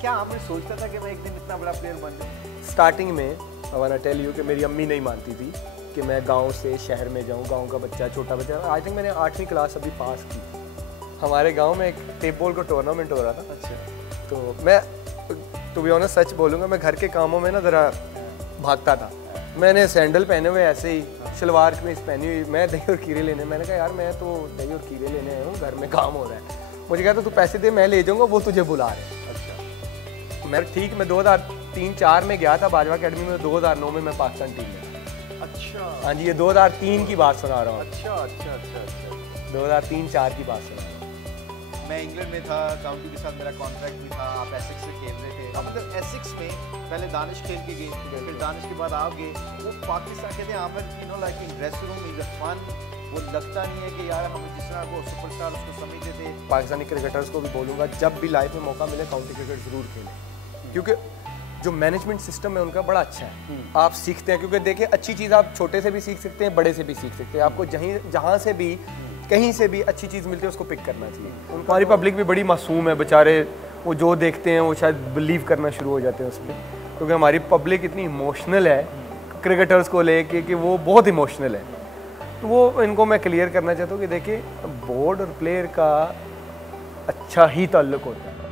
क्या आपने सोचता था कि मैं एक दिन इतना बड़ा प्लेयर बन जाऊँ? स्टार्टिंग में I want to tell you कि मेरी अम्मी नहीं मानती थी कि मैं गांव से शहर में जाऊं, गांव का बच्चा, छोटा बच्चा। आई थिंक मैंने 8वीं क्लास अभी पास की। हमारे गांव में एक टेप बॉल का टूर्नामेंट हो रहा था। अच्छा। तो मैं टू बी ऑनेस्ट सच बोलूँगा, मैं घर के कामों में ना ज़रा भागता था। मैंने सैंडल पहने हुए ऐसे ही, शलवार कमीज पहनी हुई, मैं दही और खीरे लेने। मैंने कहा यार मैं तो दही और खीरे लेने आया हूँ, घर में काम हो रहा है। मुझे कहा तो तू पैसे दे, मैं ले जाऊँगा, वो तुझे बुला रहे हैं। अच्छा। मैं ठीक, मैं 2003-04 में गया था बाजवा अकेडमी में, 2009 में मैं पाकिस्तान टीम में था। अच्छा। हाँ जी, ये 2003 की बात सुना रहा हूँ। अच्छा अच्छा अच्छा अच्छा। 2003-04 की बात सुना रहा हूँ। मैं इंग्लैंड में था, काउंटी के साथ मेरा कॉन्ट्रैक्ट भी था, आप एसिक्स से खेल रहे थे। अब मतलब एसिक्स में पहले दानिश खेल के गए, फिर दानिश के बाद आप गए। वो पाकिस्तान कहते हैं आप you know like in dressing room in the fun, वो लगता नहीं है कि यार हम जिस तरह वो सुपरस्टार उसको समझते थे। पाकिस्तानी क्रिकेटर्स को भी बोलूँगा, जब भी लाइफ में मौका मिले काउंटी क्रिकेट ज़रूर खेलें, क्योंकि जो मैनेजमेंट सिस्टम है उनका बड़ा अच्छा है। आप सीखते हैं, क्योंकि देखिए अच्छी चीज़ आप छोटे से भी सीख सकते हैं, बड़े से भी सीख सकते हैं। आपको जहाँ से भी कहीं से भी अच्छी चीज़ मिलती है उसको पिक करना चाहिए। हमारी पब्लिक भी बड़ी मासूम है बेचारे, वो जो देखते हैं वो शायद बिलीव करना शुरू हो जाते हैं उस पर, क्योंकि हमारी पब्लिक इतनी इमोशनल है क्रिकेटर्स को लेके कि वो बहुत इमोशनल है। तो वो इनको मैं क्लियर करना चाहता हूँ कि देखिए बोर्ड और प्लेयर का अच्छा ही ताल्लुक होता है।